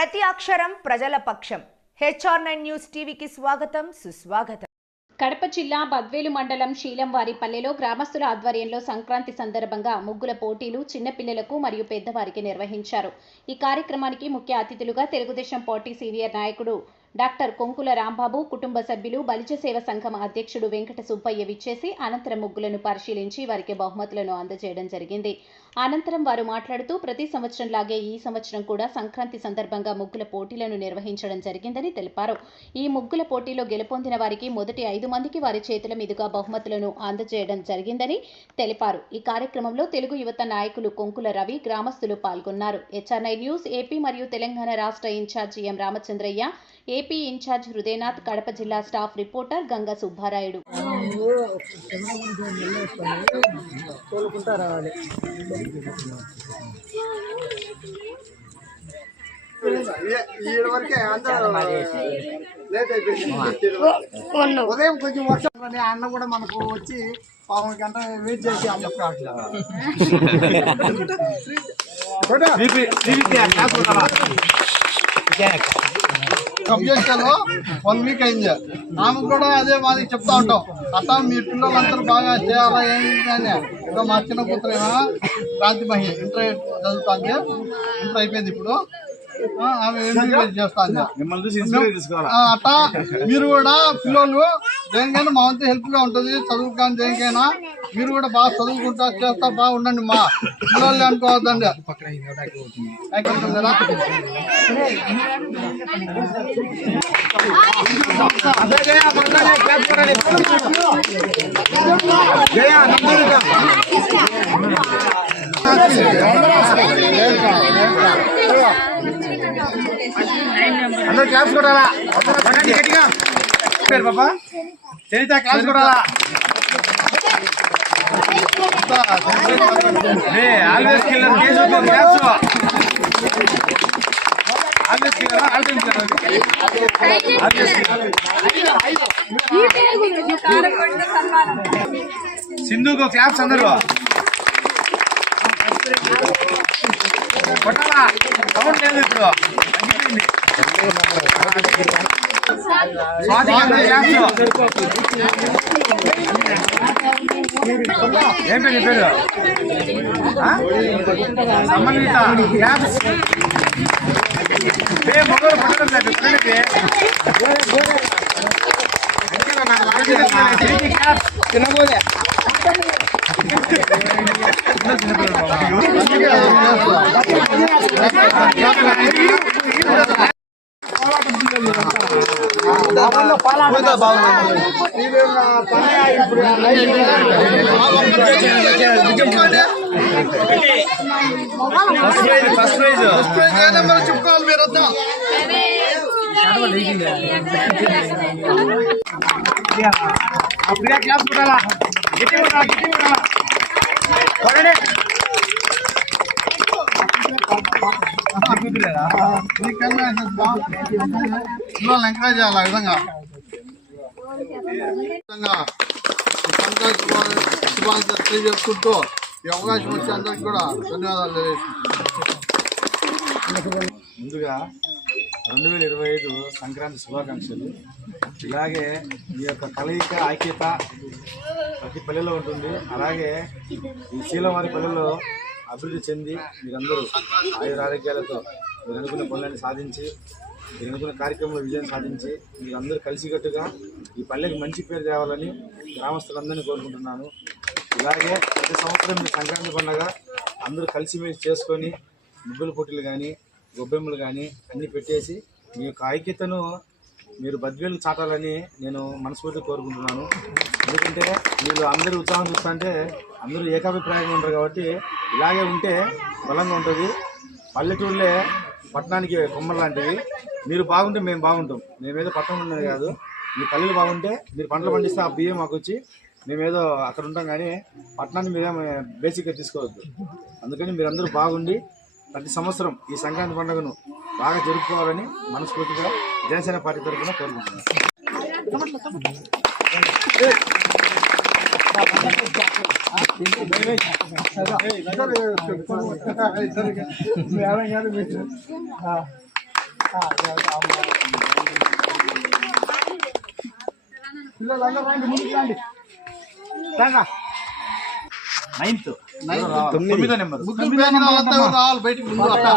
ప్రతి అక్షరం ప్రజల పక్షం. HR9 న్యూస్ టీవీకి స్వాగతం, సుస్వాగతం. కడప జిల్లా బద్వేలు మండలం శీలంవారిపల్లెలో గ్రామస్తుల ఆధ్వర్యంలో సంక్రాంతి సందర్భంగా ముగ్గుల పోటీలు చిన్నపిల్లలకు మరియు పెద్దవారికి నిర్వహించారు. ఈ కార్యక్రమానికి ముఖ్య అతిథులుగా తెలుగుదేశం పార్టీ సీనియర్ నాయకుడు డాక్టర్ కొంకుల రాంబాబు, కుటుంబ సభ్యులు, బలిజ సేవ సంఘం అధ్యక్షుడు వెంకట సుబ్బయ్య విచ్చేసి అనంతరం ముగ్గులను పరిశీలించి వారికి బహుమతులను అందజేయడం జరిగింది. అనంతరం వారు మాట్లాడుతూ ప్రతి సంవత్సరంలాగే ఈ సంవత్సరం కూడా సంక్రాంతి సందర్భంగా ముగ్గుల పోటీలను నిర్వహించడం జరిగిందని తెలిపారు. ఈ ముగ్గుల పోటీలో గెలుపొందిన వారికి మొదటి 5 మందికి వారి చేతుల మీదుగా బహుమతులను అందజేయడం జరిగిందని తెలిపారు. ఈ కార్యక్రమంలో తెలుగు యువత నాయకులు కొంకుల రవి, గ్రామస్తులు పాల్గొన్నారు. HR9 న్యూస్ ఏపీ మరియు తెలంగాణ రాష్ట్ర ఇన్ఛార్జి ఎం రామచంద్రయ్య, ఏపీ ఇన్ఛార్జ్ హృదయనాథ్, కడప జిల్లా స్టాఫ్ రిపోర్టర్ గంగా సుబ్బారాయుడు. ఉదయం కొంచెం వర్షం అన్న కూడా మనకు వచ్చి పాపం గంట వెయిట్ చేసి అమ్మ సబ్జెక్ట్లో 1 వీక్ అయింది. ఆమెకు కూడా అదే వాళ్ళకి చెప్తా ఉంటాం, అట్లా మీ పిల్లలందరూ బాగా చేయాలా ఏంటని. ఇంకా మా చిన్న కూతురేమో క్రాంతి మహి ఇంటర్ చదువుతుంది, ఇంటర్ అయిపోయింది ఇప్పుడు. ఆమె ఎంకరేజ్ చేస్తాను. అట్లా మీరు కూడా పిల్లలు దేనికైనా మా వంతు హెల్ప్ గా ఉంటుంది. చదువు కానీ దేనికైనా మీరు కూడా బాగా చదువుకుంటా చేస్తా బాగా ఉండండి. మా పిల్లల్ని అనుకోవద్దండి. అందరూ క్లాస్ కొట్టాలా గట్టిగా. పేరు పాప చరిత, క్లాస్ కొట్టాలా. Always killer case claps, always killer always సింధుకు క్లాప్స్ అందరూ కొట్టాలా. సౌండ్ లేదు ఇప్పుడు, తగ్గిపోయింది. స్వాతి ఏం పేరు నీ పేరు? సంబంధిత క్లాప్స్ మొదలు పట్టడం లేదు పిల్లలకి. తినబోదే చెప్పుకోవాలి మీరంతా. అప్పుడే క్లాస్ కొట్టాలా, గిట్టి కొట్టాలా, గిట్టి కొట్టాలా. పిల్లల్ని ఎంకరేజ్ చేయాలి. ఆ విధంగా శుభాకాంక్షలు తెలియజేసుకుంటూ ఈ అవకాశం వచ్చే అందరికి కూడా ధన్యవాదాలు తెలియజేస్తున్నాను. ముందుగా 2025 సంక్రాంతి శుభాకాంక్షలు. ఇలాగే మీ యొక్క కలయిక, ఐక్యత ప్రతి పల్లెలో ఉంటుంది. అలాగే ఈ శీలవారి పల్లెలో అభివృద్ధి చెంది మీరందరూ ఆరోగ్యాలతో మీరు అనుకున్న పనులను సాధించి, మీరు అనుకున్న కార్యక్రమంలో విజయం సాధించి, మీరందరూ కలిసికట్టుగా ఈ పల్లెకి మంచి పేరు తేవాలని గ్రామస్తులందరినీ కోరుకుంటున్నాను. ఇలాగే ప్రతి సంవత్సరం మీ సంక్రాంతి పండుగ అందరూ కలిసిమెలిసి చేసుకొని ముగ్గుల పోటీలు కానీ, గొబ్బెమ్మలు కానీ అన్నీ పెట్టేసి మీ యొక్క ఐక్యతను మీరు బద్వేలు చాటాలని నేను మనస్ఫూర్తిగా కోరుకుంటున్నాను. ఎందుకంటే వీళ్ళు అందరూ ఉత్సాహం చూస్తుంటే అందరూ ఏకాభిప్రాయంగా ఉంటారు కాబట్టి ఇలాగే ఉంటే బలంగా ఉంటుంది. పల్లెటూళ్ళే పట్టణానికి కొమ్మలు లాంటివి. మీరు బాగుంటే మేము బాగుంటాం. మేమేదో పట్టణం ఉన్నది కాదు. మీ పల్లెలు బాగుంటే మీరు పంటలు పండిస్తే ఆ బియ్యం మాకు వచ్చి మేమేదో అక్కడ ఉంటాం, కానీ పట్టణాన్ని మీరేమో బేసిక్గా తీసుకోవద్దు. అందుకని మీరందరూ బాగుండి ప్రతి సంవత్సరం ఈ సంక్రాంతి పండుగను బాగా జరుపుకోవాలని మనస్ఫూర్తిగా జనసేన పార్టీ తరఫున కోరుకుంటున్నాను. పిల్లలందరూ రండి, ముందుకు రండి. నైన్త్ 9వ నెంబర్ ముగ్గురు పేజీల వాళ్ళంతా ఎవరు రావాలి బయటికి ముందు అట్ట